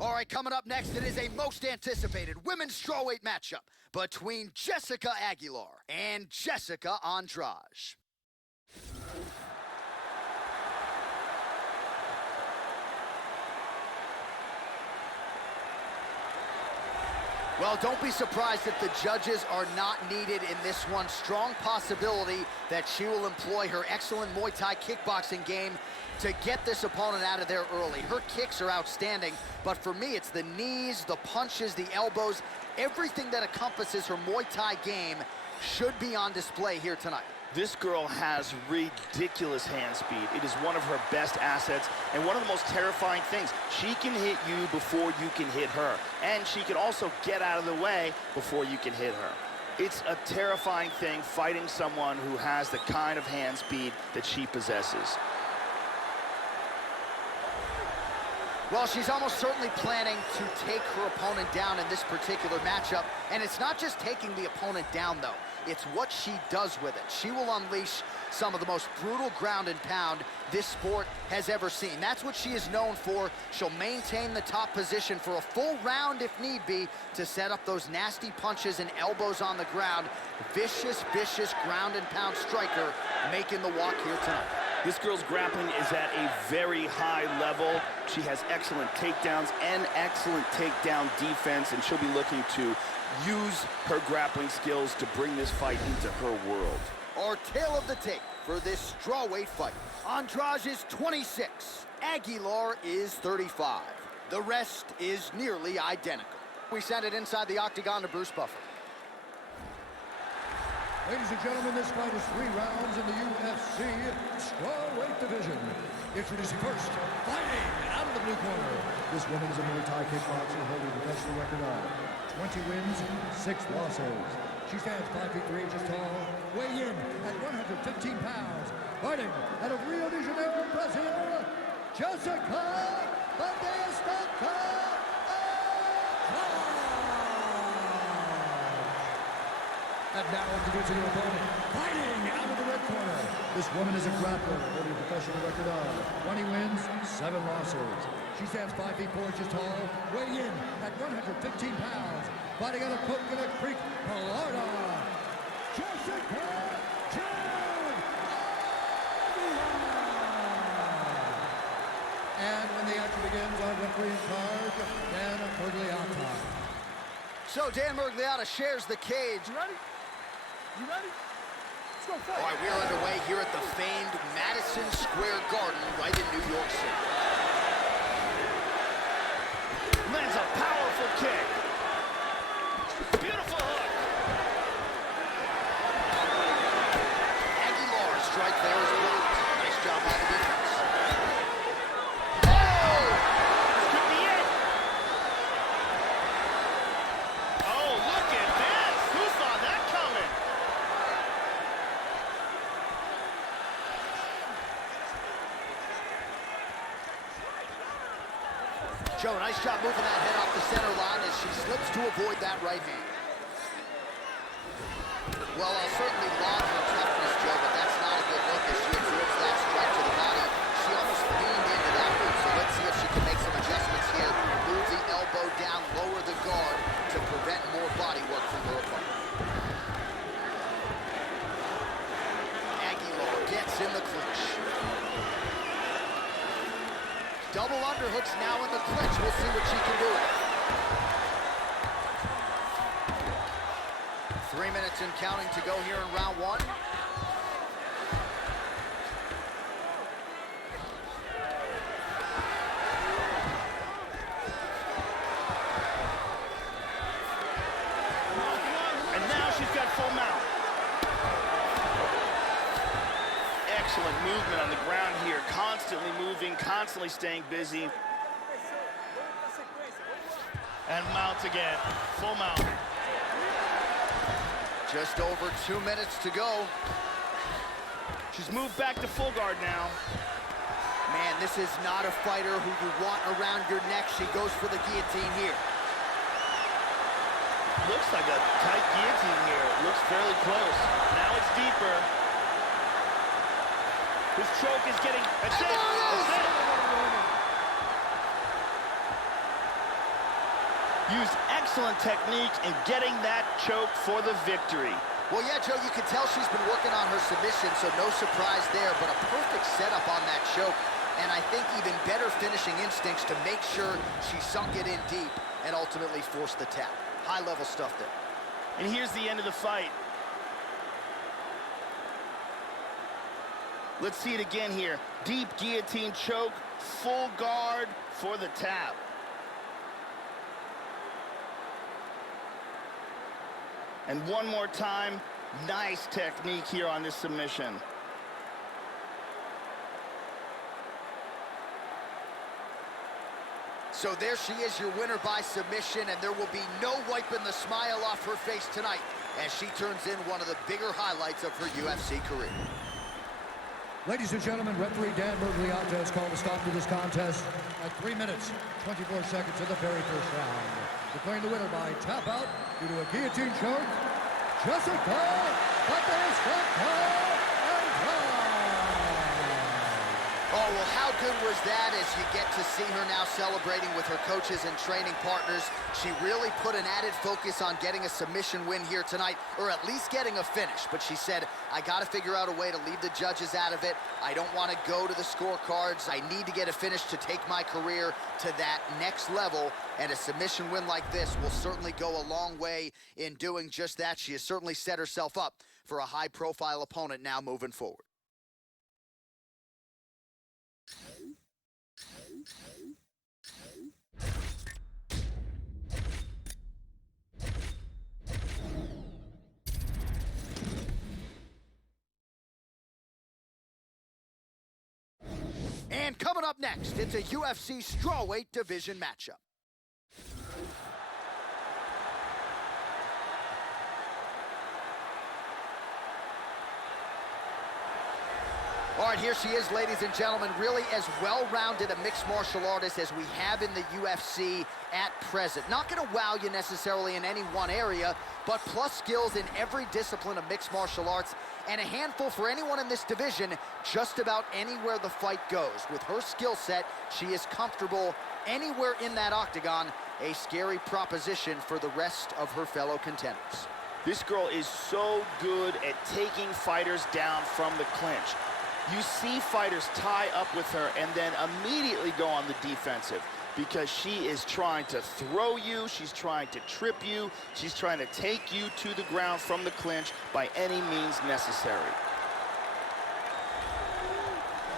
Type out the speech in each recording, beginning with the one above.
All right, coming up next, it is a most anticipated women's strawweight matchup between Jessica Aguilar and Jessica Andrade. Well, don't be surprised if the judges are not needed in this one. Strong possibility that she will employ her excellent Muay Thai kickboxing game to get this opponent out of there early. Her kicks are outstanding, but for me, it's the knees, the punches, the elbows, everything that encompasses her Muay Thai game should be on display here tonight. This girl has ridiculous hand speed. It is one of her best assets and one of the most terrifying things. She can hit you before you can hit her, and she can also get out of the way before you can hit her. It's a terrifying thing fighting someone who has the kind of hand speed that she possesses. Well, she's almost certainly planning to take her opponent down in this particular matchup, and it's not just taking the opponent down, though. It's what she does with it. She will unleash some of the most brutal ground and pound this sport has ever seen. That's what she is known for. She'll maintain the top position for a full round if need be to set up those nasty punches and elbows on the ground. Vicious, vicious ground and pound striker making the walk here tonight. This girl's grappling is at a very high level. She has excellent takedowns and excellent takedown defense, and she'll be looking to use her grappling skills to bring this fight into her world. Our tale of the tape for this strawweight fight. Andrade is 26. Aguilar is 35. The rest is nearly identical. We send it inside the octagon to Bruce Buffer. Ladies and gentlemen, this fight is 3 rounds in the UFC strawweight division. Introducing first, fighting out of the blue corner. This woman is a Muay Thai kickboxer holding a professional record of 20 wins, 6 losses. She stands 5 feet 3 inches tall, weighing in at 115 pounds. Fighting out of Rio de Janeiro, Brazil, Jessica Andrade. And now introducing her opponent, fighting out of the red corner. This woman is a grappler holding a professional record of 20 wins, 7 losses. She stands 5 feet 4 inches tall, weighing in at 115 pounds. Fighting out of Coconut Creek, Florida, Jessica Andrade. And when the action begins on referee in charge, Dan Mergliotta. So Dan Mergliotta shares the cage. You ready? You ready? Let's go fight. All right, we are underway here at the famed Madison Square Garden right in New York City. Lands a powerful kick. Beautiful hook. Aguilar's strike there is blocked. Nice job by the defense. Oh! This could be it. Oh, look at this. Who saw that coming? Joe, nice job moving that head off the center line as she slips to avoid that right hand. Well, I'll certainly laud her toughness, Joe, but that's not a good look as she absorbs that strike to the body. She almost leaned into that move, so let's see if she can make some adjustments here. Move the elbow down, lower the guard to prevent more body work from her opponent. Aguilar gets in the clinch. Double underhooks now in the clinch. We'll see what she can do. 3 minutes and counting to go here in round 1. And now she's got full mount. Excellent movement on the ground here. Constantly moving, constantly staying busy. And mount again. Full mount. Just over 2 minutes to go. She's moved back to full guard now. Man, this is not a fighter who you want around your neck. She goes for the guillotine here. Looks like a tight guillotine here. Looks fairly close. Now it's deeper. This choke is getting... That's it. That's it. Used excellent technique in getting that choke for the victory. Well, yeah, Joe, you can tell she's been working on her submission, so no surprise there, but a perfect setup on that choke. And I think even better finishing instincts to make sure she sunk it in deep and ultimately forced the tap. High-level stuff there. And here's the end of the fight. Let's see it again here. Deep guillotine choke, full guard for the tap. And one more time, nice technique here on this submission. So there she is, your winner by submission, and there will be no wiping the smile off her face tonight as she turns in one of the bigger highlights of her UFC career. Ladies and gentlemen, referee Dan Bergliata has called a stop to this contest at 3 minutes, 24 seconds of the very first round. Declaring the winner by tap out due to a guillotine choke, Jessica Batista. Oh, well, how good was that as you get to see her now celebrating with her coaches and training partners. She really put an added focus on getting a submission win here tonight, or at least getting a finish. But she said, I got to figure out a way to leave the judges out of it. I don't want to go to the scorecards. I need to get a finish to take my career to that next level. And a submission win like this will certainly go a long way in doing just that. She has certainly set herself up for a high-profile opponent now moving forward. And coming up next, it's a UFC strawweight division matchup. All right, here she is, ladies and gentlemen, really as well-rounded a mixed martial artist as we have in the UFC at present. Not going to wow you necessarily in any one area, but plus skills in every discipline of mixed martial arts, and a handful for anyone in this division just about anywhere the fight goes. With her skill set, she is comfortable anywhere in that octagon, a scary proposition for the rest of her fellow contenders. This girl is so good at taking fighters down from the clinch. You see fighters tie up with her and then immediately go on the defensive because she is trying to throw you, she's trying to trip you, she's trying to take you to the ground from the clinch by any means necessary.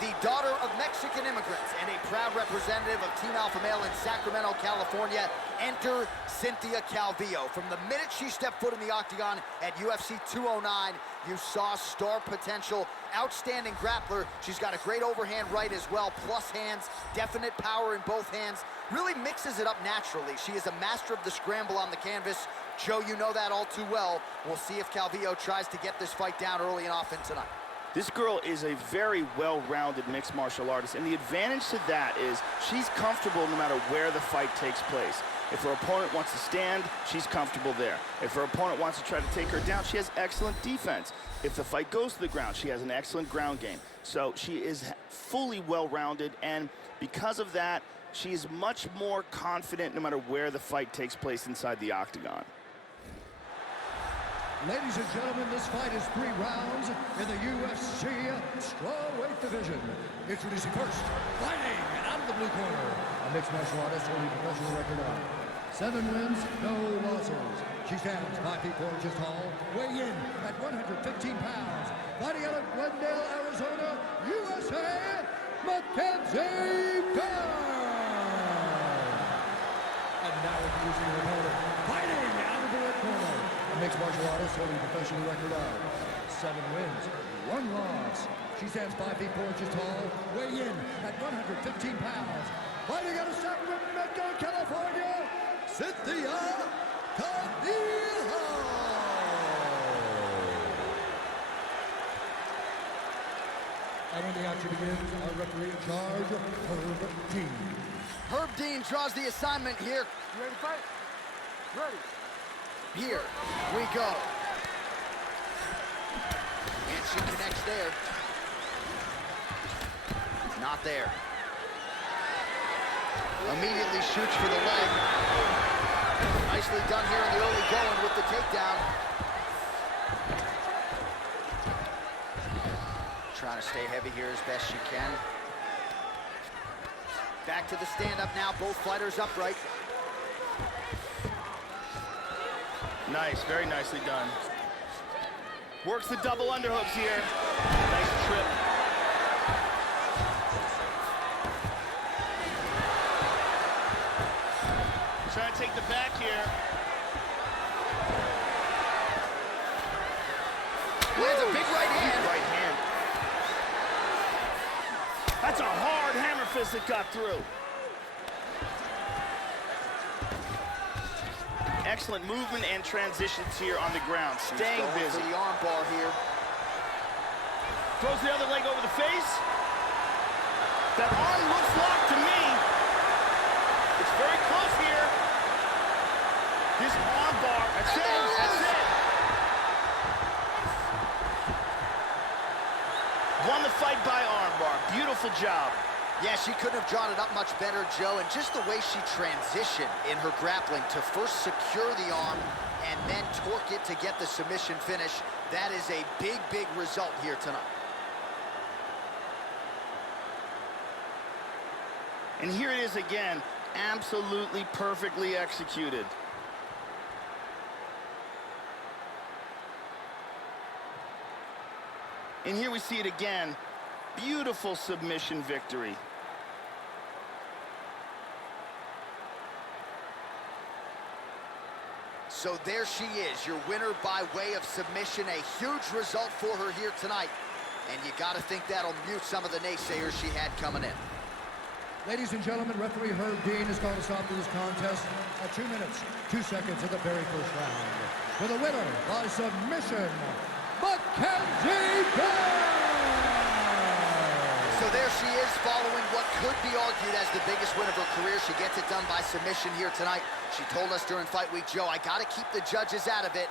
The daughter of Mexican immigrants and a proud representative of Team Alpha Male in Sacramento, California, enter Cynthia Calvillo. From the minute she stepped foot in the octagon at UFC 209, you saw star potential, outstanding grappler. She's got a great overhand right as well, plus hands, definite power in both hands, really mixes it up naturally. She is a master of the scramble on the canvas. Joe, you know that all too well. We'll see if Calvillo tries to get this fight down early and often tonight. This girl is a very well-rounded mixed martial artist, and the advantage to that is she's comfortable no matter where the fight takes place. If her opponent wants to stand, she's comfortable there. If her opponent wants to try to take her down, she has excellent defense. If the fight goes to the ground, she has an excellent ground game. So she is fully well-rounded, and because of that, she is much more confident no matter where the fight takes place inside the octagon. Ladies and gentlemen, this fight is 3 rounds in the UFC strawweight division. Introducing first, fighting out of the blue corner, a mixed martial artist holding a professional record of 7 wins, no losses. She stands 5 feet 4 inches tall, weighing in at 115 pounds. Fighting out of Glendale, Arizona, USA, Mackenzie Dern. And now introducing her opponent, fighting out of the red corner, mixed martial artist holding a professional record of 7 wins, 1 loss. She stands 5 feet 4 inches tall, weighing in at 115 pounds. Fighting out of Sacramento, California, Cynthia Calvillo. And when the action begins, our referee in charge, Herb Dean. Herb Dean draws the assignment here. You ready to fight? Ready. Here we go. And she connects there. Not there. Immediately shoots for the leg. Nicely done here in the early going with the takedown. Trying to stay heavy here as best she can. Back to the stand-up now, both fighters upright. Nice, very nicely done. Works the double underhooks here. Nice trip. Trying to take the back here. Lands a big right hand. Right hand. That's a hard hammer fist that got through. Excellent movement and transitions here on the ground. Staying busy. For the arm bar here. Throws the other leg over the face. That arm looks locked to me. It's very close here. This arm bar, that's it, that's it. Won the fight by arm bar. Beautiful job. Yeah, she couldn't have drawn it up much better, Joe, and just the way she transitioned in her grappling to first secure the arm and then torque it to get the submission finish, that is a big, big result here tonight. And here it is again, absolutely perfectly executed. And here we see it again, beautiful submission victory. So there she is, your winner by way of submission. A huge result for her here tonight. And you got to think that'll mute some of the naysayers she had coming in. Ladies and gentlemen, referee Herb Dean has called a stop to this contest at 2 minutes, 2 seconds of the very first round. For the winner by submission, Mackenzie Bell! So there she is, following what could be argued as the biggest win of her career. She gets it done by submission here tonight. She told us during Fight Week, Joe, I got to keep the judges out of it.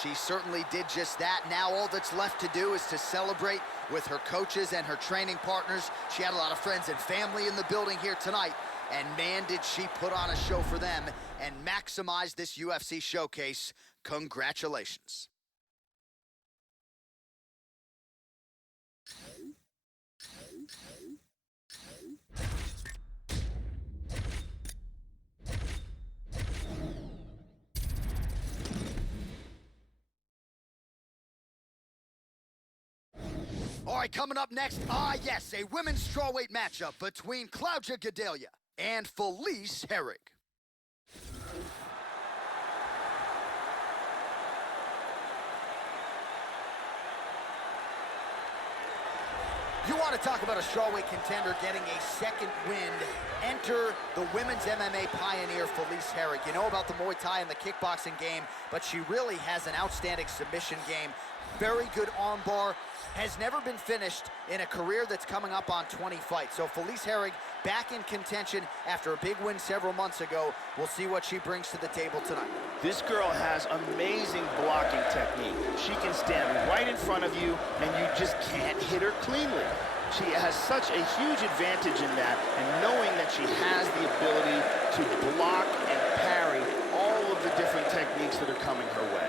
She certainly did just that. Now all that's left to do is to celebrate with her coaches and her training partners. She had a lot of friends and family in the building here tonight. And man, did she put on a show for them and maximize this UFC showcase. Congratulations. All right, coming up next, yes, a women's strawweight matchup between Claudia Gadelha and Felice Herrig. You want to talk about a strawweight contender getting a second wind. Enter the women's MMA pioneer, Felice Herrig. You know about the Muay Thai and the kickboxing game, but she really has an outstanding submission game. Very good armbar. Has never been finished in a career that's coming up on 20 fights. So Felice Herrig back in contention after a big win several months ago. We'll see what she brings to the table tonight. This girl has amazing blocking technique. She can stand right in front of you, and you just can't hit her cleanly. She has such a huge advantage in that, and knowing that she has the ability to block and parry all of the different techniques that are coming her way.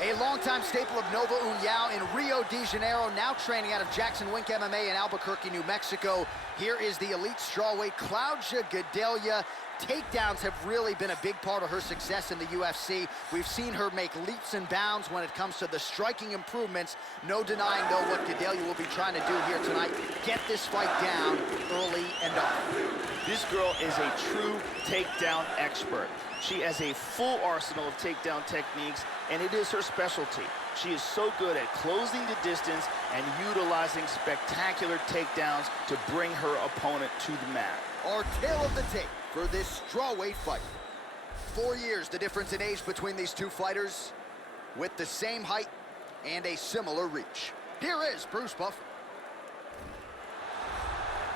A longtime staple of Nova União in Rio de Janeiro, now training out of Jackson Wink MMA in Albuquerque, New Mexico. Here is the elite strawweight, Claudia Gadelha. Takedowns have really been a big part of her success in the UFC. We've seen her make leaps and bounds when it comes to the striking improvements. No denying, though, what Gadelha will be trying to do here tonight. Get this fight down early and often. This girl is a true takedown expert. She has a full arsenal of takedown techniques, and it is her specialty. She is so good at closing the distance and utilizing spectacular takedowns to bring her opponent to the mat. Our tale of the tape for this strawweight fight. 4 years the difference in age between these two fighters, with the same height and a similar reach. Here is Bruce Buffer.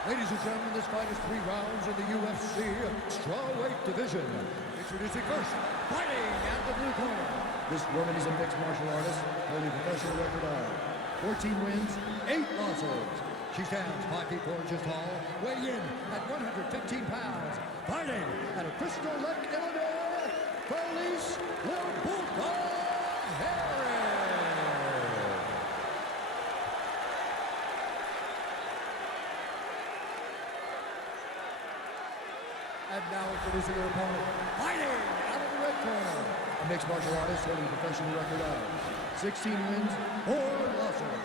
Ladies and gentlemen, this fight is 3 rounds in the UFC strawweight division. Introducing first, fighting at the blue corner. This woman is a mixed martial artist, holding a professional record of 14 wins, 8 losses. She stands 5 feet 4 inches tall, weighing in at 115 pounds. Fighting out of Crystal Lake, Illinois, Felice Bulldog Harris. And now introducing your opponent, fighting out of the red corner. A mixed martial artist holding a professional record of 16 wins, 4 losses.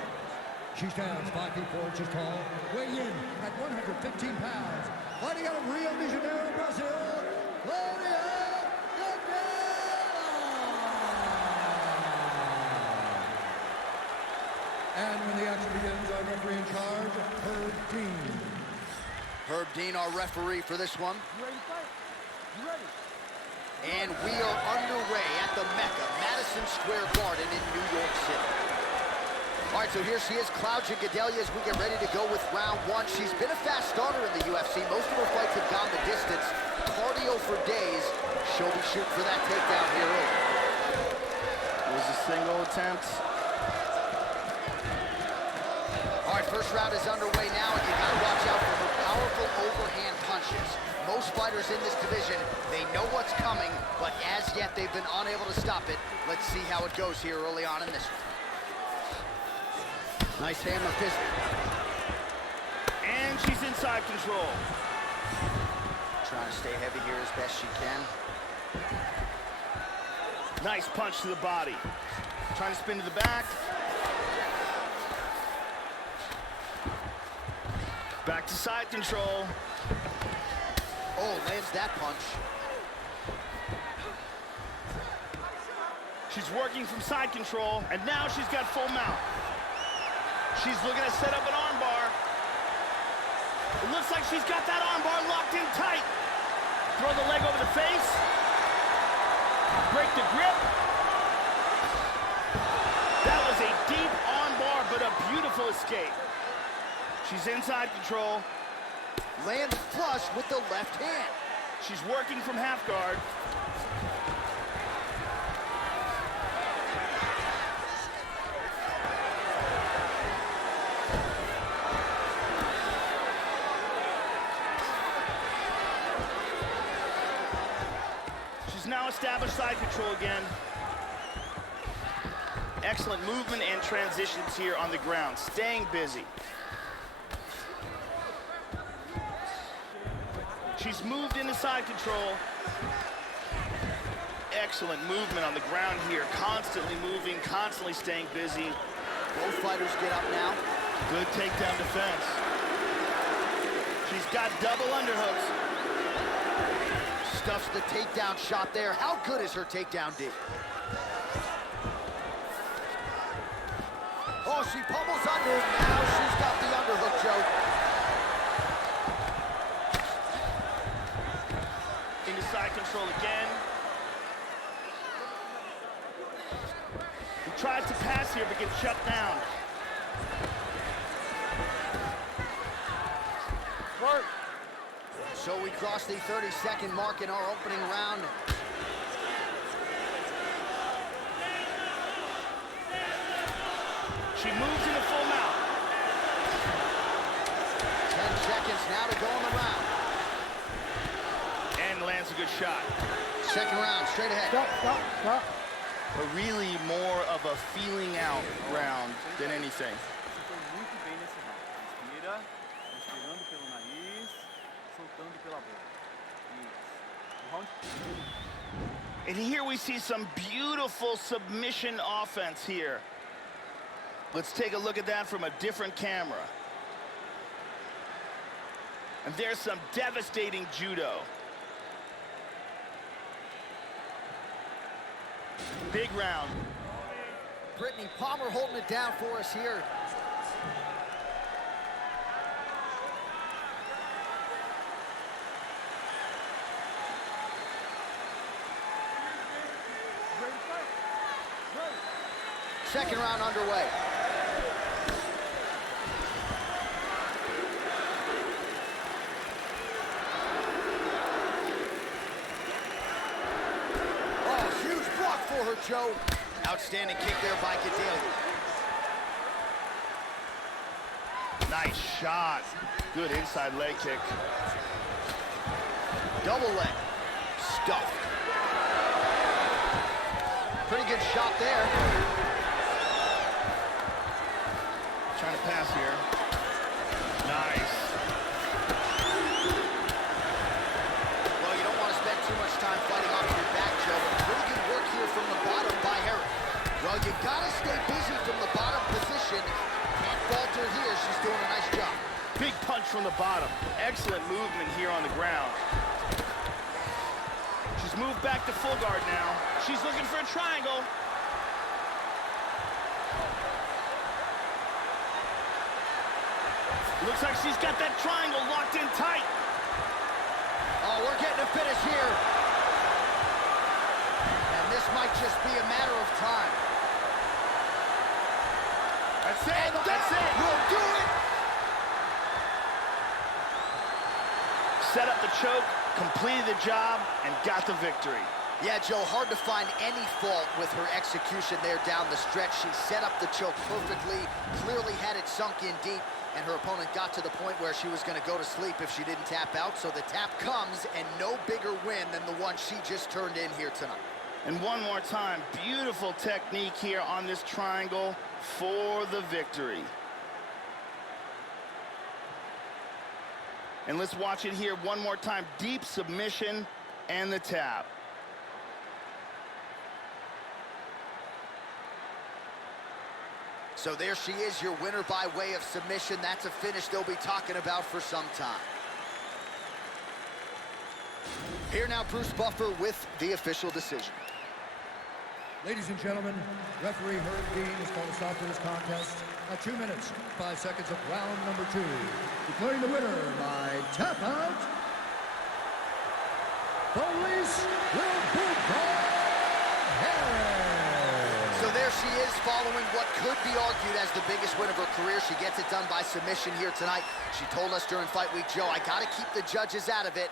She stands 5 feet 4 inches tall, weighing in at 115 pounds. Fighting out of Rio de Janeiro, Brazil, Claudia Gabriela. And when the action begins, our referee in charge, Herb Dean. Herb Dean, our referee for this one. You ready to fight? You ready? And we are underway at the Mecca, Madison Square Garden in New York City. All right, so here she is, Claudia Gadelha, as we get ready to go with round 1. She's been a fast starter in the UFC. Most of her fights have gone the distance. Cardio for days. She'll be shooting for that takedown here early. It was a single attempt. All right, first round is underway now, and you gotta watch out for her powerful overhand punches. Most fighters in this division, they know what's coming, but as yet they've been unable to stop it. Let's see how it goes here early on in this one. Nice hammer fist. And she's inside control. Trying to stay heavy here as best she can. Nice punch to the body. Trying to spin to the back. Back to side control. Oh, lands that punch. She's working from side control, and now she's got full mount. She's looking to set up an armbar. It looks like she's got that armbar locked in tight. Throw the leg over the face. Break the grip. That was a deep armbar, but a beautiful escape. She's inside control. Lands flush with the left hand. She's working from half guard. She's now established side control again. Excellent movement and transitions here on the ground, staying busy. She's moved into side control. Excellent movement on the ground here, constantly moving, constantly staying busy. Both fighters get up now. Good takedown defense. She's got double underhooks. Stuffs the takedown shot there. How good is her takedown D? Oh, she pummels under. Now she's got the underhook, Joe. Into side control again. He tries to pass here, but gets shut down. Work. So we cross the 30-second mark in our opening round. She moves into full mount. 10 seconds now to go in the round. And lands a good shot. Second round, straight ahead. Stop. But really more of a feeling out round than anything. Foi muito bem nesse round. Inspira, inspirando pelo nariz, soltando pela boca. Isso. Round. And here we see some beautiful submission offense here. Let's take a look at that from a different camera. And there's some devastating judo. Big round. Brittany Palmer holding it down for us here. Ready to fight? Ready. Second round underway. her, Joe. Outstanding kick there by Gadelia. Nice shot. Good inside leg kick. Double leg. Stuffed. Pretty good shot there. Trying to pass here. Nice. Well, you don't want to spend too much time fighting off your back, Joe, but pretty good work here from the bottom by Harris. Well, you gotta stay busy from the bottom position. Can't falter here. She's doing a nice job. Big punch from the bottom. Excellent movement here on the ground. She's moved back to full guard now. She's looking for a triangle. Looks like she's got that triangle locked in tight. Oh, we're getting a finish here. And this might just be a matter of time. That's it. That's it. We'll do it. Set up the choke, completed the job, and got the victory. Yeah, Joe, hard to find any fault with her execution there down the stretch. She set up the choke perfectly, clearly had it sunk in deep, and her opponent got to the point where she was going to go to sleep if she didn't tap out. So the tap comes, and no bigger win than the one she just turned in here tonight. And one more time, beautiful technique here on this triangle for the victory. And let's watch it here one more time. Deep submission and the tap. So there she is, your winner by way of submission. That's a finish they'll be talking about for some time. Here now, Bruce Buffer with the official decision. Ladies and gentlemen, referee Herb Dean has called a stop to this contest at 2 minutes, 5 seconds of round number 2. Declaring the winner by tap out, Police will So there she is, following what could be argued as the biggest win of her career. She gets it done by submission here tonight. She told us during Fight Week, Joe, I got to keep the judges out of it.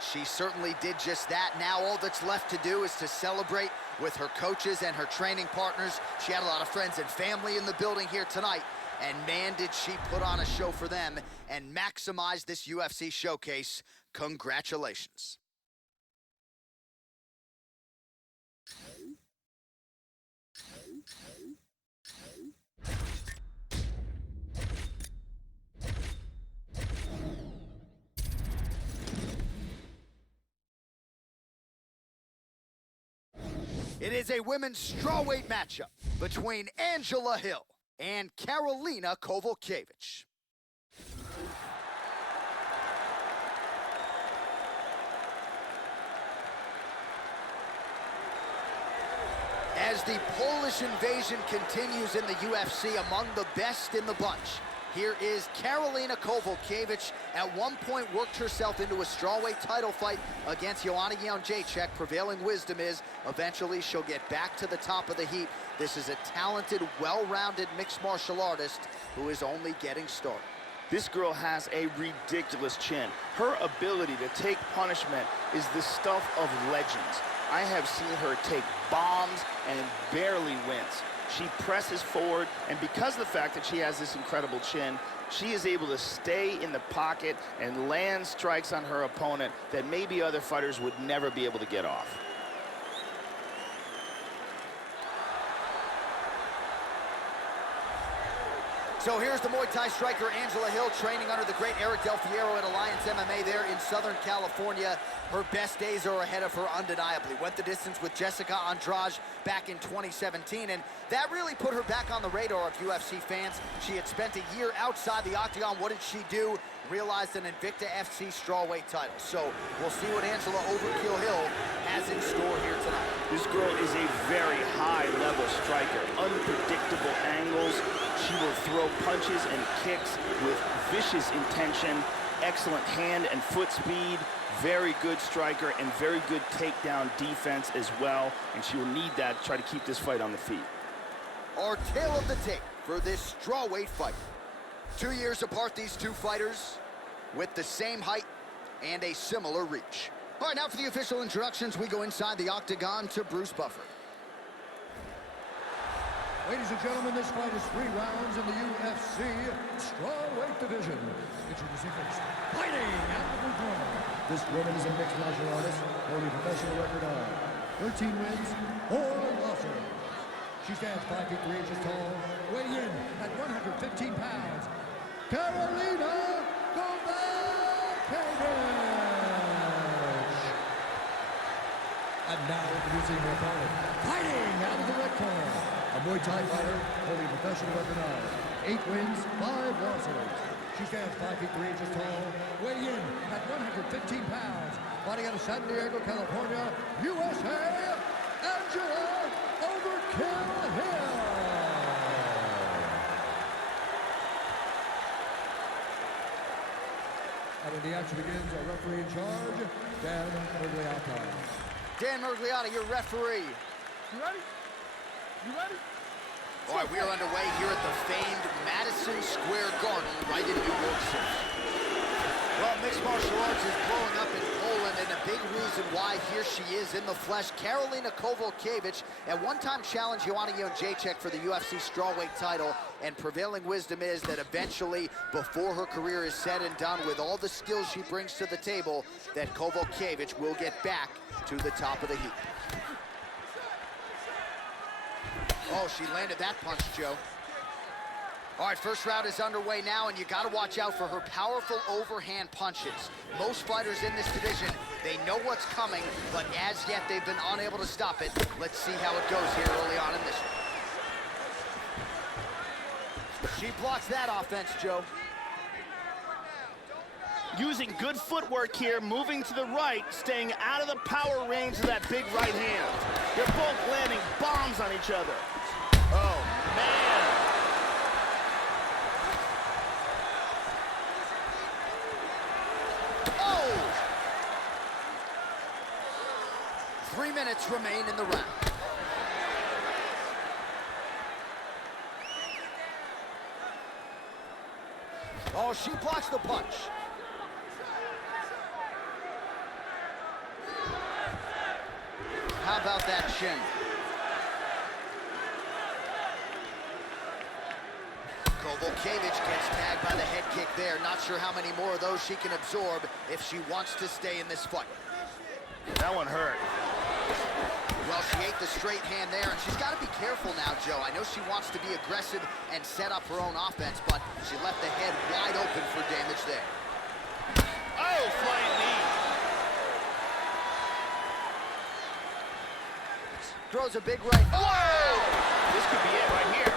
She certainly did just that. Now all that's left to do is to celebrate with her coaches and her training partners. She had a lot of friends and family in the building here tonight. And man, did she put on a show for them and maximize this UFC showcase. Congratulations. It is a women's strawweight matchup between Angela Hill and Karolina Kowalkiewicz. As the Polish invasion continues in the UFC, among the best in the bunch, here is Karolina Kowalkiewicz. At one point worked herself into a strawweight title fight against Joanna Jędrzejczyk. Prevailing wisdom is eventually she'll get back to the top of the heap. This is a talented, well-rounded mixed martial artist who is only getting started. This girl has a ridiculous chin. Her ability to take punishment is the stuff of legends. I have seen her take bombs and barely wins. She presses forward, and because of the fact that she has this incredible chin, she is able to stay in the pocket and land strikes on her opponent that maybe other fighters would never be able to get off. So here's the Muay Thai striker Angela Hill, training under the great Eric Del Fierro at Alliance MMA there in Southern California. Her best days are ahead of her undeniably. Went the distance with Jessica Andrade back in 2017, and that really put her back on the radar of UFC fans. She had spent a year outside the octagon. What did she do? Realized an Invicta FC strawweight title. So we'll see what Angela Overkill Hill has in store here tonight. This girl is a very high-level striker. Unpredictable angles. She will throw punches and kicks with vicious intention. Excellent hand and foot speed. Very good striker and very good takedown defense as well. And she will need that to try to keep this fight on the feet. Our tale of the tape for this strawweight fight. 2 years apart, these two fighters with the same height and a similar reach. All right, now for the official introductions, we go inside the octagon to Bruce Buffer. Ladies and gentlemen, this fight is 3 rounds in the UFC strawweight division. Introducing first, fighting out of the blue corner. This woman is a mixed martial artist, holding a professional record of 13 wins, 4 losses. She stands 5 feet 3 inches tall, weighing in at 115 pounds. Carolina Kovacevic. And now introducing her opponent, fighting out of the red corner. A Muay Thai fighter holding a professional record of 8 wins, 5 losses. She stands 5 feet 3 inches tall, weighing in at 115 pounds. Fighting out of San Diego, California, USA, Angela Overkill Hill. And when the action begins, our referee in charge, Dan Mergliotta. Dan Mergliotta, your referee. You ready? You ready? All right, we are underway here at the famed Madison Square Garden right in New York City. Well, mixed martial arts is blowing up in Poland, and a big reason why here she is in the flesh, Carolina Kovacevic, at one time challenged Joanna Jędrzejczyk for the UFC strawweight title, and prevailing wisdom is that eventually, before her career is said and done, with all the skills she brings to the table, that Kovacevic will get back to the top of the heap. Oh, she landed that punch, Joe. All right, first round is underway now, and you got to watch out for her powerful overhand punches. Most fighters in this division, they know what's coming, but as yet they've been unable to stop it. Let's see how it goes here early on in this one. She blocks that offense, Joe. Using good footwork here, moving to the right, staying out of the power range of that big right hand. They're both landing bombs on each other. Oh, man. Oh! 3 minutes remain in the round. Oh, she blocks the punch. How about that shin? Kovacevic gets tagged by the head kick there. Not sure how many more of those she can absorb if she wants to stay in this fight. That one hurt. Well, she ate the straight hand there, and she's got to be careful now, Joe. I know she wants to be aggressive and set up her own offense, but she left the head wide open for damage there. Oh, flying knee. Throws a big right. Whoa! This could be it right here.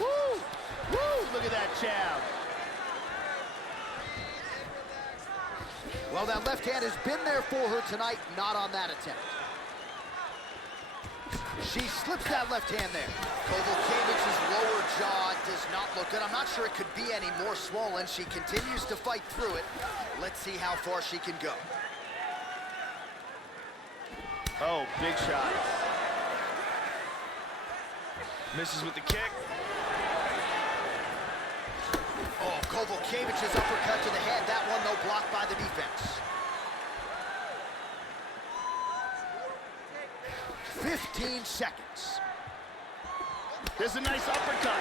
Woo! Woo! Look at that jab. Well, that left hand has been there for her tonight, not on that attempt. She slips that left hand there. Kovacevic's lower jaw does not look good. I'm not sure it could be any more swollen. She continues to fight through it. Let's see how far she can go. Oh, big shot. Misses with the kick. Oh, Kovacevic's uppercut to the head. That one, though, blocked by the defense. 15 seconds. There's a nice uppercut.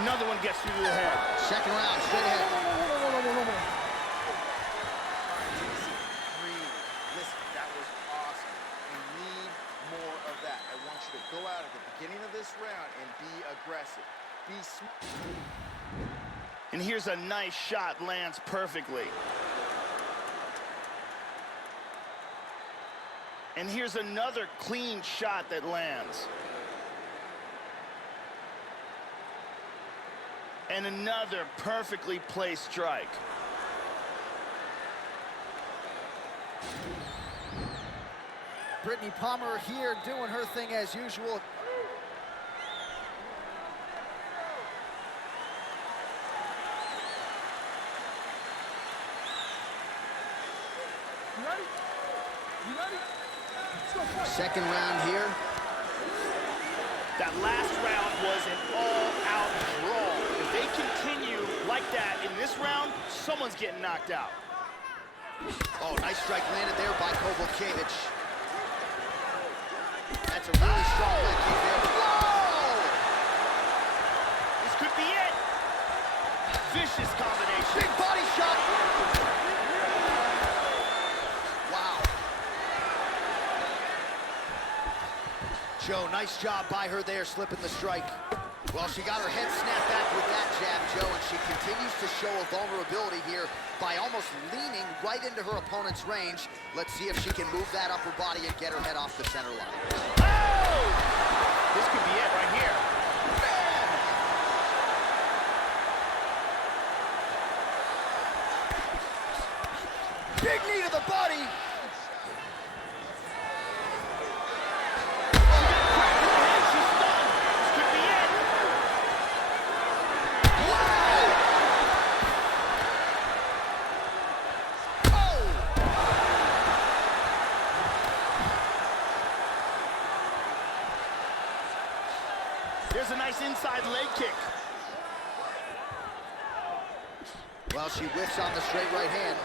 Another one gets through the head. Second round, straight ahead. Listen, that was awesome. We need more of that. I want you to go out at the beginning of this round and be aggressive. Be smart. And here's a nice shot, lands perfectly. And here's another clean shot that lands. And another perfectly placed strike. Brittany Palmer here doing her thing as usual. You ready? You ready? Let's go for it. Second round here. That last round was an all-out brawl. If they can that, in this round, someone's getting knocked out. Oh, nice strike landed there by Kovalkiewicz. That's a really strong leg kick there. Whoa! This could be it. Vicious combination. Big body shot. Wow. Joe, nice job by her there, slipping the strike. Well, she got her head snapped back with that jab, Joe, and she continues to show a vulnerability here by almost leaning right into her opponent's range. Let's see if she can move that upper body and get her head off the center line. Oh! This could be it right here. Big knee to the body. There's a nice inside leg kick. Well, she whiffs on the straight right hand.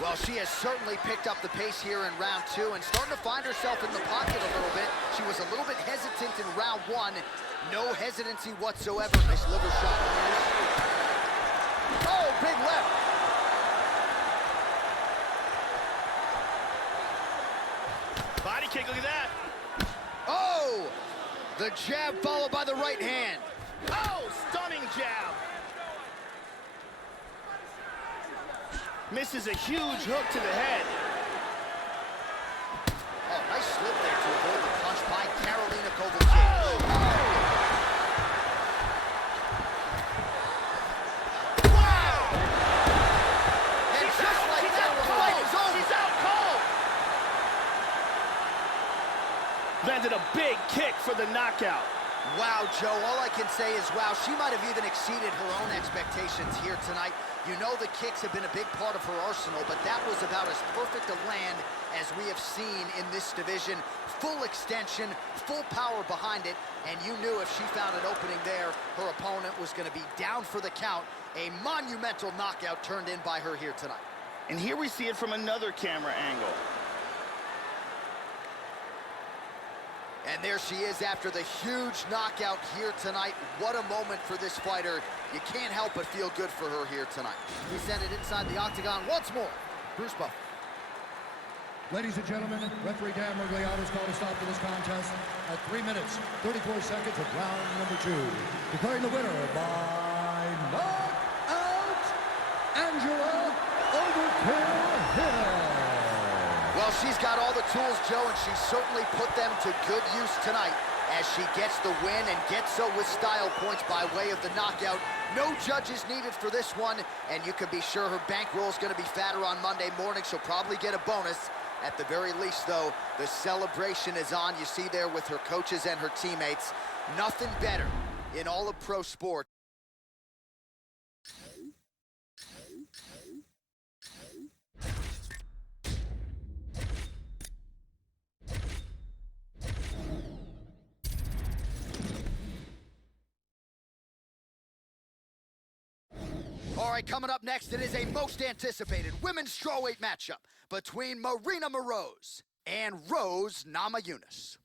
Well, she has certainly picked up the pace here in round two and starting to find herself in the pocket a little bit. She was a little bit hesitant in round one. No hesitancy whatsoever. Nice liver shot. Oh, big left. Body kick, look at that. Oh, the jab followed by the right hand. Oh, stunning jab. Misses a huge hook to the head. Oh, nice slip there to avoid the punch by Karolina Kovalkiewicz. Wow! And just like that, the fight is over. She's out cold. Landed a big kick for the knockout. Wow, Joe, all I can say is, wow, she might have even exceeded her own expectations here tonight. You know the kicks have been a big part of her arsenal, but that was about as perfect a land as we have seen in this division. Full extension, full power behind it, and you knew if she found an opening there, her opponent was going to be down for the count. A monumental knockout turned in by her here tonight. And here we see it from another camera angle. And there she is after the huge knockout here tonight. What a moment for this fighter. You can't help but feel good for her here tonight. We send it inside the octagon once more. Bruce Buff. Ladies and gentlemen, referee Dan Murgliato's called a stop to this contest at 3 minutes, 34 seconds of round number 2. Declaring the winner by knockout, Angela Overkill Hill. Well, she's got all the tools, Joe, and she certainly put them to good use tonight as she gets the win and gets so with style points by way of the knockout. No judges needed for this one, and you can be sure her bankroll is going to be fatter on Monday morning. She'll probably get a bonus. At the very least, though, the celebration is on. You see there with her coaches and her teammates. Nothing better in all of pro sport. All right, coming up next, it is a most anticipated women's strawweight matchup between Marina Moroz and Rose Namajunas.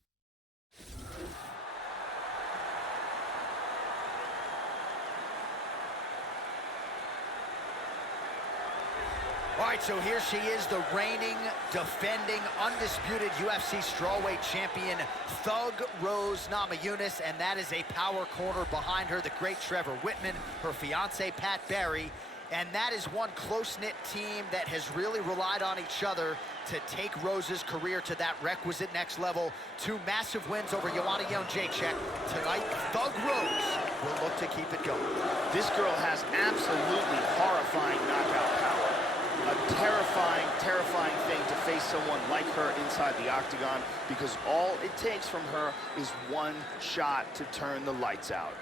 All right, so here she is, the reigning, defending, undisputed UFC strawweight champion, Thug Rose Namajunas, and that is a power corner behind her, the great Trevor Whitman, her fiance Pat Barry, and that is one close-knit team that has really relied on each other to take Rose's career to that requisite next level. 2 massive wins over Joanna Jędrzejczyk. Tonight, Thug Rose will look to keep it going. This girl has absolutely horrifying knockout power. A terrifying, terrifying thing to face someone like her inside the octagon, because all it takes from her is one shot to turn the lights out.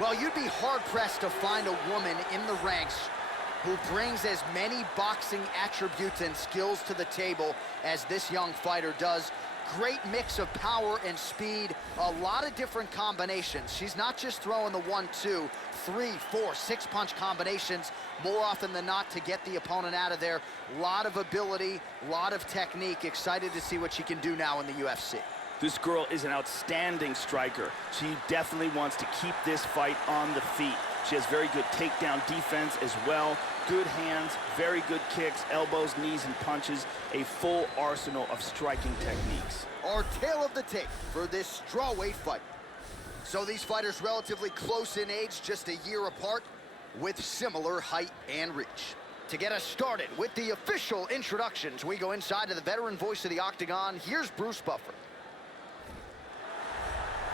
Well, you'd be hard-pressed to find a woman in the ranks who brings as many boxing attributes and skills to the table as this young fighter does. Great mix of power and speed, a lot of different combinations. She's not just throwing the 1, 2, 3, 4, 6 punch combinations more often than not to get the opponent out of there. A lot of ability, a lot of technique. Excited to see what she can do now in the UFC. This girl is an outstanding striker. She definitely wants to keep this fight on the feet. She has very good takedown defense as well. Good hands, very good kicks, elbows, knees, and punches. A full arsenal of striking techniques. Our tale of the tape for this strawweight fight. So these fighters relatively close in age, just a year apart, with similar height and reach. To get us started with the official introductions, we go inside to the veteran voice of the Octagon. Here's Bruce Buffer.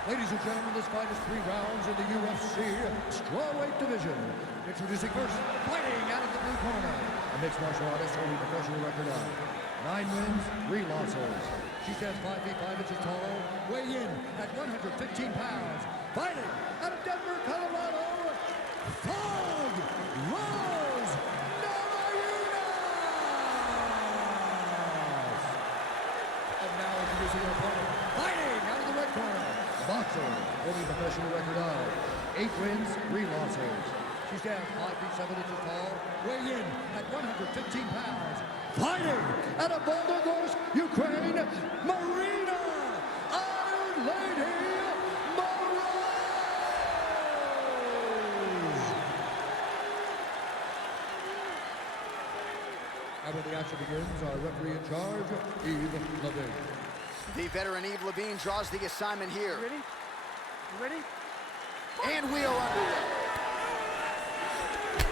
Ladies and gentlemen, this fight is 3 rounds in the UFC strawweight division. Introducing first, fighting out of the blue corner, a mixed martial artist holding a professional record of 9 wins, 3 losses. She stands 5 feet 5 inches tall, weighing in at 115 pounds. Fighting out of Denver, Colorado, Thug Rose Namajunas! And now introducing her opponent, fighting out of the red corner, boxer, holding a professional record of 8 wins, 3 losses. She stands 5 feet 7 inches tall, weighing in at 115 pounds. Fighting out of Volgogorsk, Ukraine, Marina Iron Lady Morose! And when the action begins, our referee in charge, Yves Levine. The veteran Yves Levine draws the assignment here. You ready? You ready? And we are underway.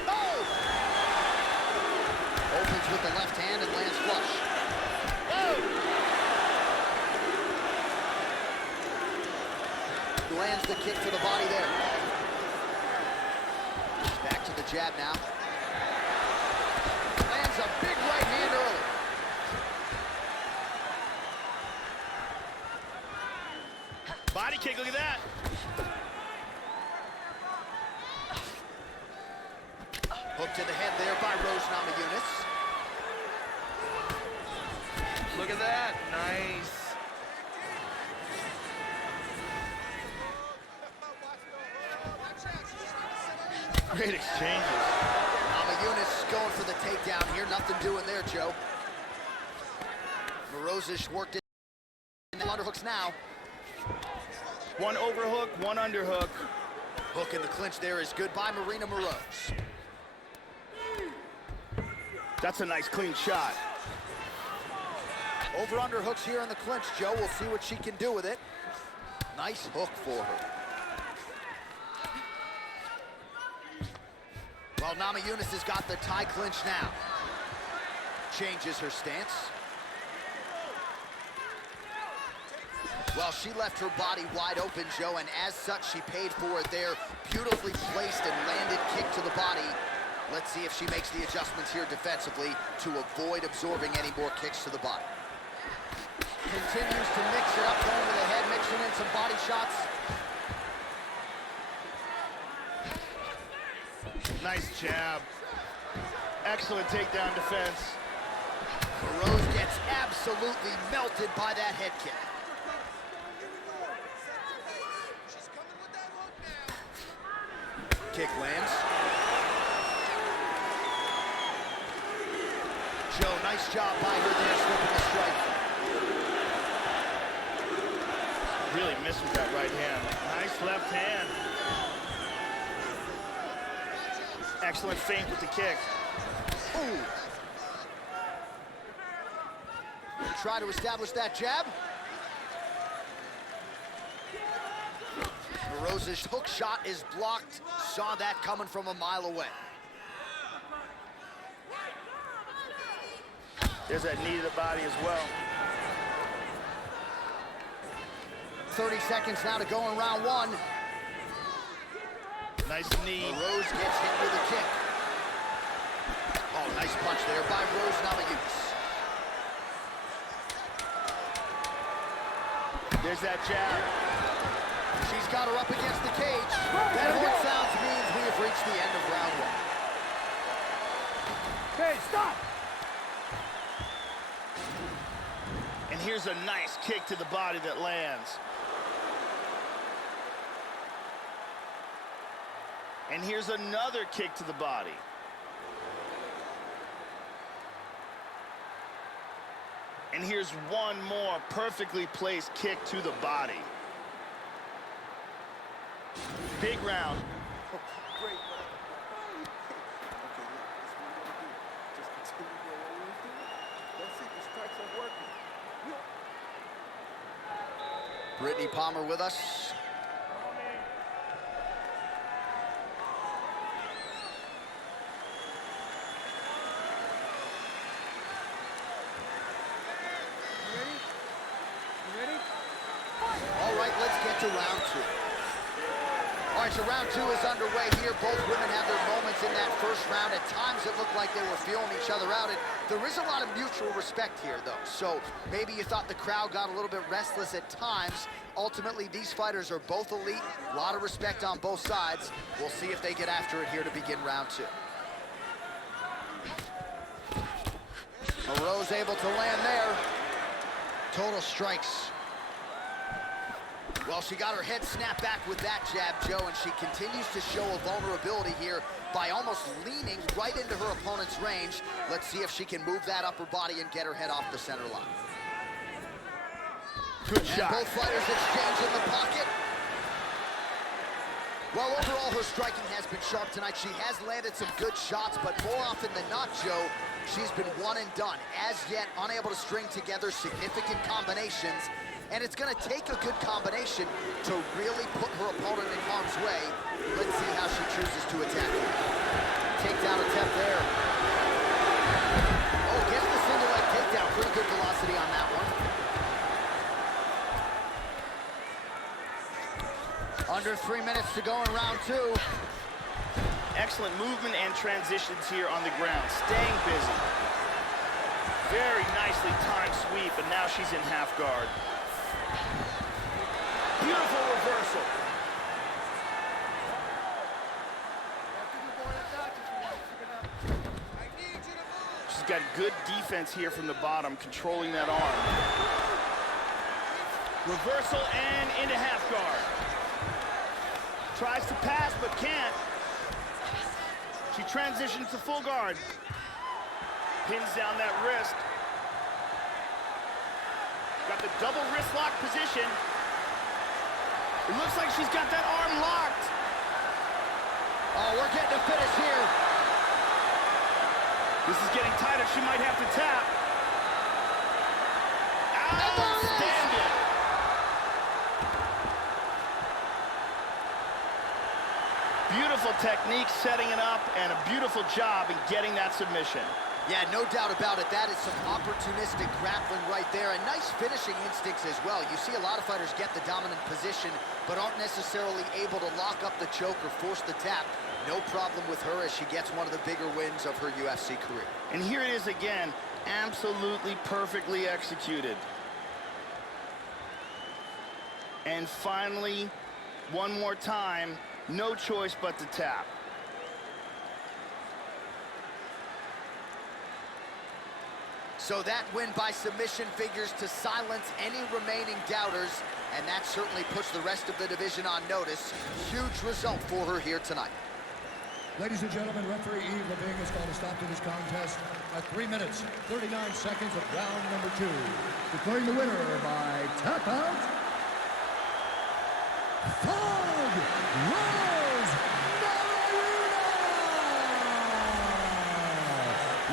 Oh! Opens with the left hand and lands flush. Oh! Lands the kick to the body there. Back to the jab now. Lands a big right hand early. Body kick, look at that. Hook to the head there by Rose Namajunas. Look at that. Nice. Great exchanges. Namajunas going for the takedown here. Nothing doing there, Joe. Morozes worked it. And the underhooks now. One overhook, one underhook. Hook in the clinch there is good by Marina Morose. That's a nice clean shot. Over underhooks here in the clinch, Joe. We'll see what she can do with it. Nice hook for her. Well, Namajunas has got the tie clinch now. Changes her stance. Well, she left her body wide open, Joe, and as such, she paid for it there. Beautifully placed and landed kick to the body. Let's see if she makes the adjustments here defensively to avoid absorbing any more kicks to the body. Continues to mix it up, going to the head, mixing in some body shots. Nice jab. Excellent takedown defense. Morose gets absolutely melted by that head kick. Kick lands. Joe, nice job by her there, slipping the strike. Really missed with that right hand. Nice left hand. Excellent feint with the kick. Ooh. Try to establish that jab. Morose's hook shot is blocked. Saw that coming from a mile away. There's that knee to the body as well. 30 seconds now to go in round one. Nice knee. Rose gets hit with a kick. Oh, nice punch there by Rose Namajunas. There's that jab. She's got her up against the cage. That horn sounds means we have reached the end of round one. Okay, stop! And here's a nice kick to the body that lands. And here's another kick to the body. And here's one more perfectly placed kick to the body. Big round. Great. Okay, look, this is what we're gonna do. Just continue doing what we're doing. That's it, the strikes are working. Brittany Palmer with us. All right, let's get to round two. All right, so round two is underway here. Both women have their moments in that first round. At times it looked like they were feeling each other out. And there is a lot of mutual respect here, though. So maybe you thought the crowd got a little bit restless at times. Ultimately, these fighters are both elite. A lot of respect on both sides. We'll see if they get after it here to begin round two. Moreau's able to land there. Total strikes. Well, she got her head snapped back with that jab, Joe, and she continues to show a vulnerability here by almost leaning right into her opponent's range. Let's see if she can move that upper body and get her head off the center line. Good And shot. both fighters exchange in the pocket. Well, overall, her striking has been sharp tonight. She has landed some good shots, but more often than not, Joe, she's been one and done. As yet, unable to string together significant combinations. And it's going to take a good combination to really put her opponent in harm's way. Let's see how she chooses to attack her. Takedown attempt there. Oh, gets the single leg takedown. Pretty good velocity on that one. Under 3 minutes to go in round two. Excellent movement and transitions here on the ground. Staying busy. Very nicely timed sweep, and now she's in half guard. Beautiful reversal. She's got good defense here from the bottom, controlling that arm. Reversal and into half guard. Tries to pass, but can't. She transitions to full guard. Pins down that wrist. Got the double wrist lock position. It looks like she's got that arm locked. Oh, we're getting a finish here. This is getting tighter. She might have to tap. Outstanding. Beautiful technique setting it up and a beautiful job in getting that submission. Yeah, no doubt about it. That is some opportunistic grappling right there, and nice finishing instincts as well. You see a lot of fighters get the dominant position, but aren't necessarily able to lock up the choke or force the tap. No problem with her as she gets one of the bigger wins of her UFC career. And here it is again, absolutely perfectly executed. And finally, one more time, no choice but to tap. So that win by submission figures to silence any remaining doubters, and that certainly puts the rest of the division on notice. Huge result for her here tonight. Ladies and gentlemen, referee Yves Leving has called a stop to this contest at 3 minutes, 39 seconds of round number 2. Declaring the winner by tap out, Thug Rose.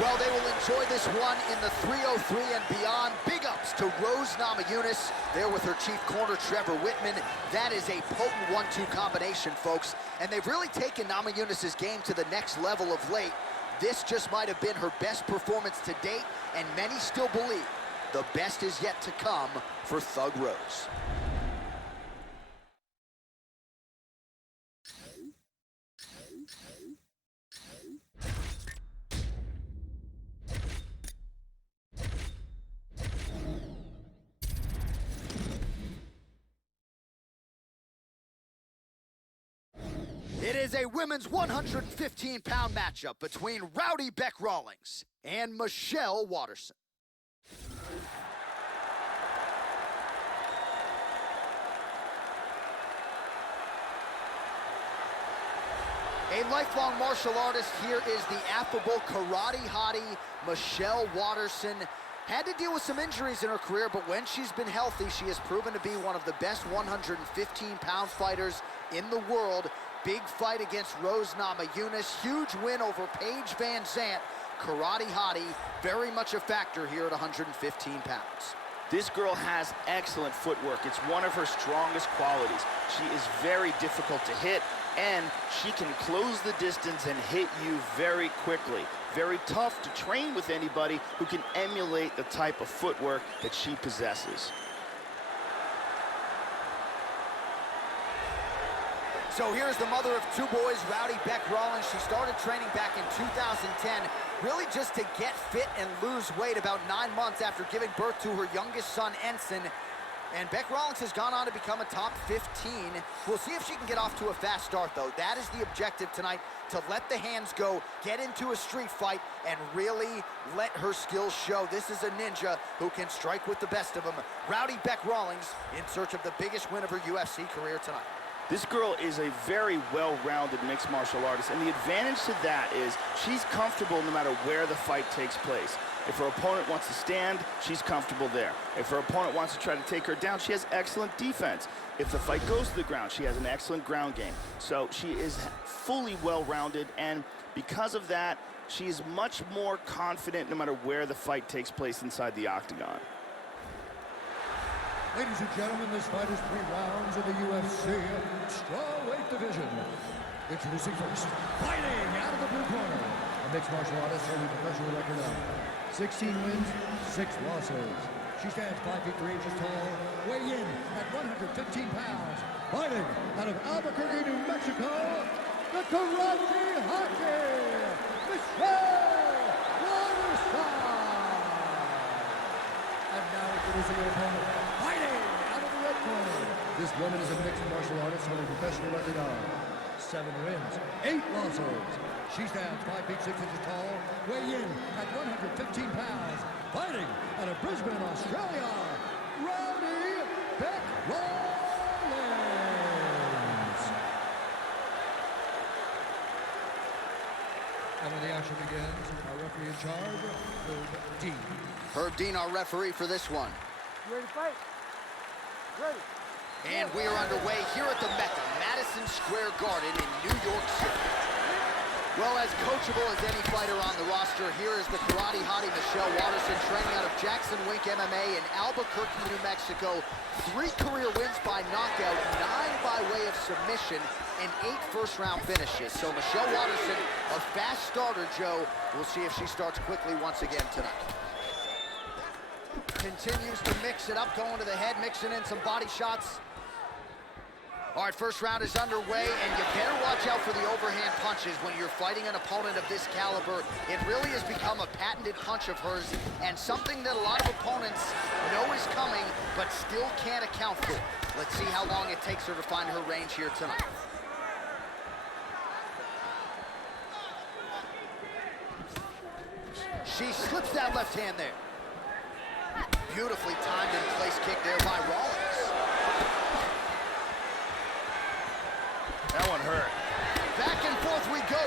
Well, they will enjoy this one in the 303 and beyond. Big ups to Rose Namajunas there with her chief corner, Trevor Whitman. That is a potent 1-2 combination, folks. And they've really taken Namajunas' game to the next level of late. This just might have been her best performance to date, and many still believe the best is yet to come for Thug Rose. It is a women's 115-pound matchup between Rowdy Beck Rawlings and Michelle Waterson. A lifelong martial artist, here is the affable karate hottie, Michelle Waterson. Had to deal with some injuries in her career, but when she's been healthy, she has proven to be one of the best 115-pound fighters in the world. Big fight against Rose Namajunas, huge win over Paige Van Zant. Karate hottie, very much a factor here at 115 pounds. This girl has excellent footwork. It's one of her strongest qualities. She is very difficult to hit, and she can close the distance and hit you very quickly. Very tough to train with anybody who can emulate the type of footwork that she possesses. So here's the mother of two boys, Rowdy Beck Rawlings. She started training back in 2010, really just to get fit and lose weight about 9 months after giving birth to her youngest son, Ensign. And Beck Rawlings has gone on to become a top 15. We'll see if she can get off to a fast start, though. That is the objective tonight, to let the hands go, get into a street fight, and really let her skills show. This is a ninja who can strike with the best of them. Rowdy Beck Rawlings in search of the biggest win of her UFC career tonight. This girl is a very well-rounded mixed martial artist, and the advantage to that is she's comfortable no matter where the fight takes place. If her opponent wants to stand, she's comfortable there. If her opponent wants to try to take her down, she has excellent defense. If the fight goes to the ground, she has an excellent ground game. So she is fully well-rounded, and because of that, she is much more confident no matter where the fight takes place inside the octagon. Ladies and gentlemen, this fight is 3 rounds in the UFC strawweight division. Introducing first, fighting out of the blue corner, a mixed martial artist holding a professional record of 16 wins, 6 losses. She stands 5 feet 3 inches tall, weighing in at 115 pounds. Fighting out of Albuquerque, New Mexico, the karate hottie, Michelle Waterson. And now introducing her opponent, fighting out of the red corner. This woman is a mixed martial artist holding a professional record of 7 wins, 8 losses. She stands 5 feet 6 inches tall, weighing in at 115 pounds. Fighting out of Brisbane, Australia, Rowdy Beck Rawlings. And when the action begins, our referee in charge, Herb Dean. Herb Dean, our referee for this one. You ready to fight? Ready. And we are underway here at the Mecca, Madison Square Garden in New York City. Well, as coachable as any fighter on the roster, here is the karate hottie Michelle Waterson, training out of Jackson Wink MMA in Albuquerque, New Mexico. 3 career wins by knockout, 9 by way of submission, and 8 first-round finishes. So Michelle Waterson, a fast starter, Joe. We'll see if she starts quickly once again tonight. Continues to mix it up, going to the head, mixing in some body shots. All right, first round is underway, and you better watch out for the overhand punches when you're fighting an opponent of this caliber. It really has become a patented punch of hers, and something that a lot of opponents know is coming, but still can't account for. Let's see how long it takes her to find her range here tonight. She slips that left hand there. Beautifully timed and place kick there by Rawlings. That one hurt. Back and forth we go.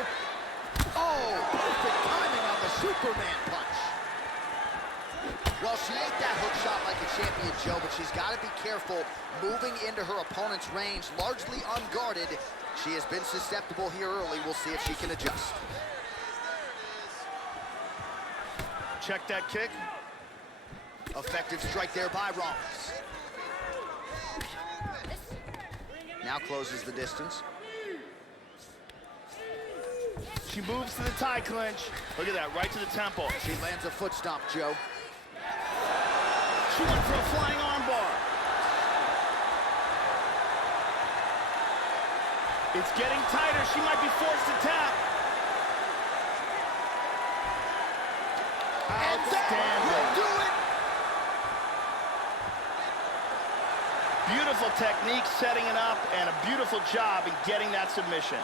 Oh, perfect timing on the Superman punch. Well, she ate that hook shot like a champion, Joe, but she's got to be careful moving into her opponent's range, largely unguarded. She has been susceptible here early. We'll see if she can adjust. Check that kick. Effective strike there by Rawlings. Now closes the distance. She moves to the tie clinch. Look at that, right to the temple. She lands a foot stomp, Joe. She went for a flying armbar. It's getting tighter. She might be forced to tap. And that will do it. Beautiful technique setting it up, and a beautiful job in getting that submission.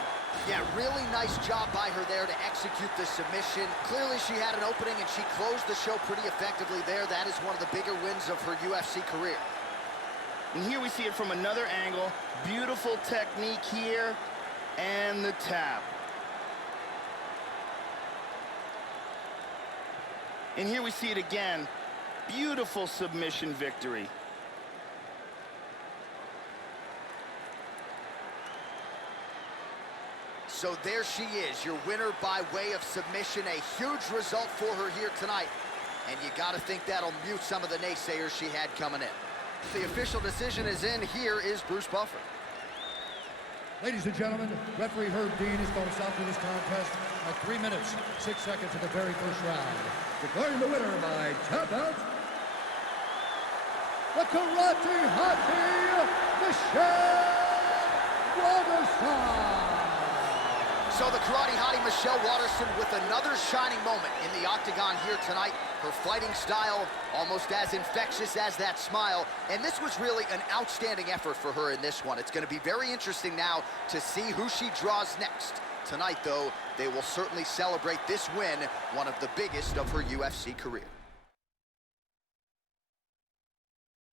Yeah, really nice job by her there to execute the submission. Clearly she had an opening and she closed the show pretty effectively there. That is one of the bigger wins of her UFC career. And here we see it from another angle. Beautiful technique here, and the tap. And here we see it again. Beautiful submission victory. So there she is, your winner by way of submission. A huge result for her here tonight. And you got to think that'll mute some of the naysayers she had coming in. The official decision is in. Here is Bruce Buffer. Ladies and gentlemen, referee Herb Dean has called a stop to this contest at 3 minutes, 6 seconds of the very first round. Declaring the winner by tap out, the karate hottie, Michelle Waterson. So the karate hottie Michelle Waterson with another shining moment in the octagon here tonight. Her fighting style almost as infectious as that smile. And this was really an outstanding effort for her in this one. It's going to be very interesting now to see who she draws next. Tonight, though, they will certainly celebrate this win, one of the biggest of her UFC career.